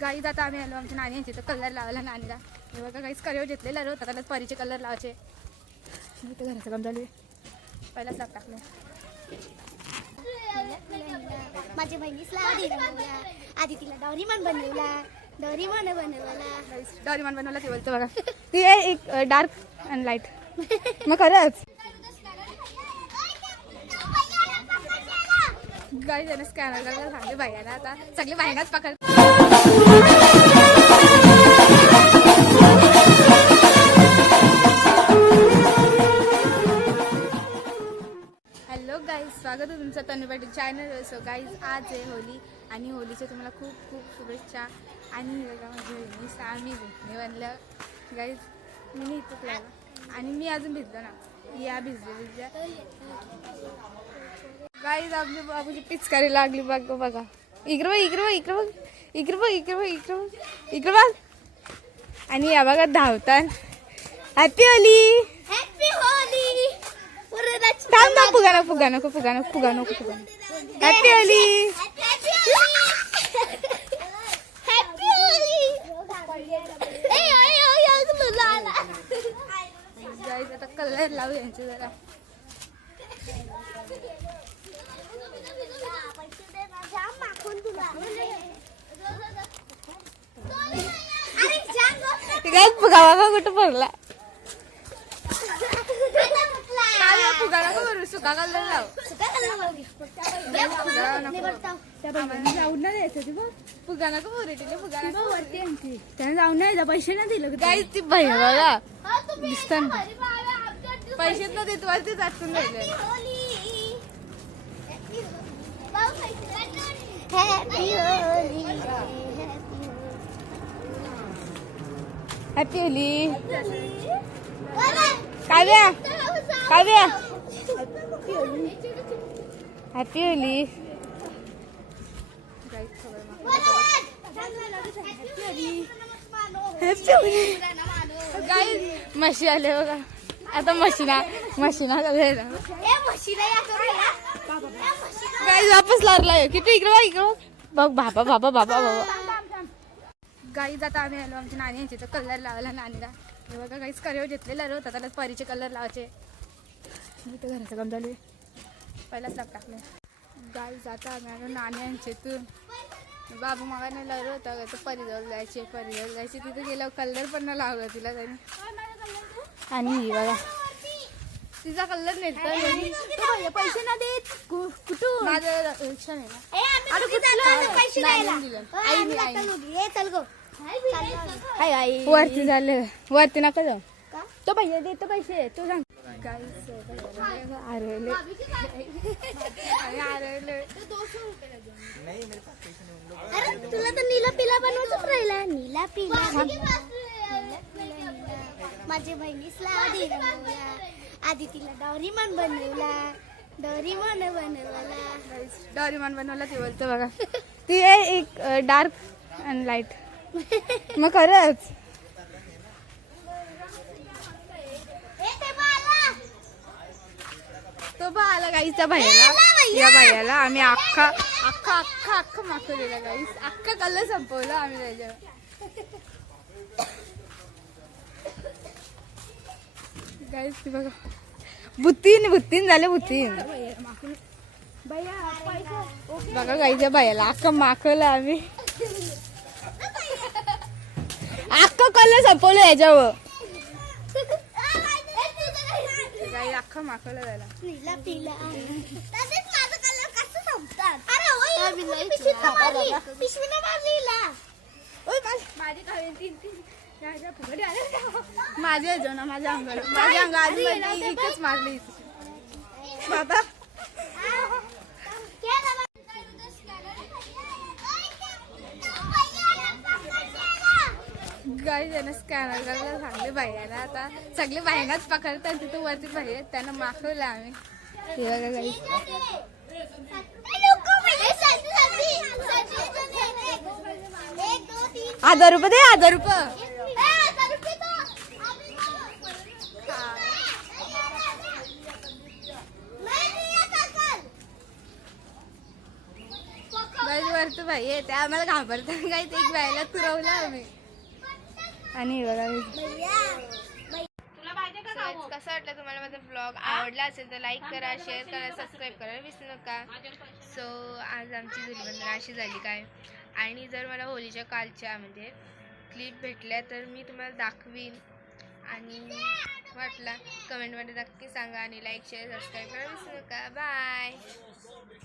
Guys आता आम्ही आलो आमच्या नाणी यांची तर कलर लावायला नाणीला. हे बघा गाईज करेव घेतलेला रोज आता परीचे कलर लावायचे. इथं घराचं काम चालू आहे. पहिलाच लाग टाकलं. माझ्या बहिणीसला आधी तिला डोरीमॉन बनवला. डोरीमॉन बनवला ते बोलतो बघा. ती आहे एक डार्क अँड लाईट. मग खरंच गाईज यानं स्कॅनर करायला सांगते बाईला. आता सगळी बाईनाच पकड. हॅलो गाईज, स्वागत आहे तुमचं Tanvi Patil channel. So guys आज आहे होली आणि होलीच्या तुम्हाला खूप खूप शुभेच्छा. आणि बघा माझी बहिणी आम्ही भेटणे बनलं गाईज. मी इथंच लागला आणि मी अजून भिजलो ना. या भिजल्या गाईज. आपली बाबूची पिचकारी लागली बघ बघा. इकडं बघ इकडं बघ इकडं बघ इकडं बघ इकडं बघ इकडं बघ इकडं बघ. आणि या बघा धावतात. Happy Holy. Happy Holy. थांब ना, फुगा नको फुगा नको फुगा नको फुगा नको फुगा. Happy Holy. Happy Holy. Guys आता कलर लावू यांचे जरा. फुगा बघा कुठं पडला. फुगा नको करू, सुका कलर लाव. जाऊन नाही द्यायचं. फुगा नको बोरेटीला फुगा नको वरती. त्याने जाऊन नाही पैसे नाही दिलं. गाईज ती बाई बघा दिसतं ना. पैसेच न देत वरती जातून राहिले. Happy Holy. Kavya Kavya happy Holy. Guys म्हशी आले बघा. आता मशीना गाईज वापस लागलाय. किती इकडं इकडं बघ. बाबा बाबा बाबा बाबा. गाईज आता आम्ही आलो आमच्या नाणी यांची तर कलर लावायला नाणीला. हे बघा गाईज करेव घेतलेला रोज आता परीचे कलर लावायचे. इथं घराचं काम चालू आहे. पहिलाच लाग टाकलं. गाईज आता आम्ही आलो नाणी यांचे तून. बाबू मागा नाही लावलं होतं तर परिजवळ जायचे. तिथे गेल्यावर कलर पण नाही लावला तिला त्याने. आणि ही बघा तिचा कलर नेलता. पैसे ना देत कुठून. माझं रिक्षा नाही ना. वरती झालं. वरती नका जाऊ. तो पैसे देत पैसे तू सांग. तुला तर नीला पिला बनवायचंच राहिला. नीला पिला. माझ्या बहिणीसला आधी तिला डोरीमॉन बनवला. डोरीमॉन बनवला ते बोलतो बघा. ती आहे एक डार्क अँड लाईट. मग खरंच तो बा आला गाईचा भैयाला. या भैयाला आम्ही अख्खा माखवलेला गाईस. अख्खा कलर संपवला आम्ही त्याच्यावर. गाईस ती बघा बुत्तीन झाले. बघा गाईच्या भैयाला अख्खा माखवलं आम्ही. अख्खा कलर संपवलं याच्यावर. गाई अख्खा माखवलं झाला. नीला पिला. माझ्या ना माझ्या अंगाला एकच मारली बाबा. गाई त्यानं स्कॅनर करायला सांगले बाईला. आता सगळे बाईनाच पकडतात. तिथं वरती बाई आहेत त्यानं माखवलं आम्ही. हे बघा गाई. ₹1000 दे. ₹1000. वरती भाई आहे त्या आम्हाला घाबरतात काही ते व्हायला तुरवलं आम्ही. आणि बघा कसं वाटलं तुम्हाला माझा ब्लॉग आवडला असेल तर लाईक करा, शेअर करा, सबस्क्राईब करायला विसरू नका. सो आज आमची धुलीवंदना अशी झाली काय. आणि जर मला होलीच्या कालच्या म्हणजे क्लिप भेटल्या तर मी तुम्हाला दाखवीन. आणि वाटला कमेंटमध्ये नक्की सांगा आणि लाईक शेअर सबस्क्राईब करायला विसरू नका. बाय.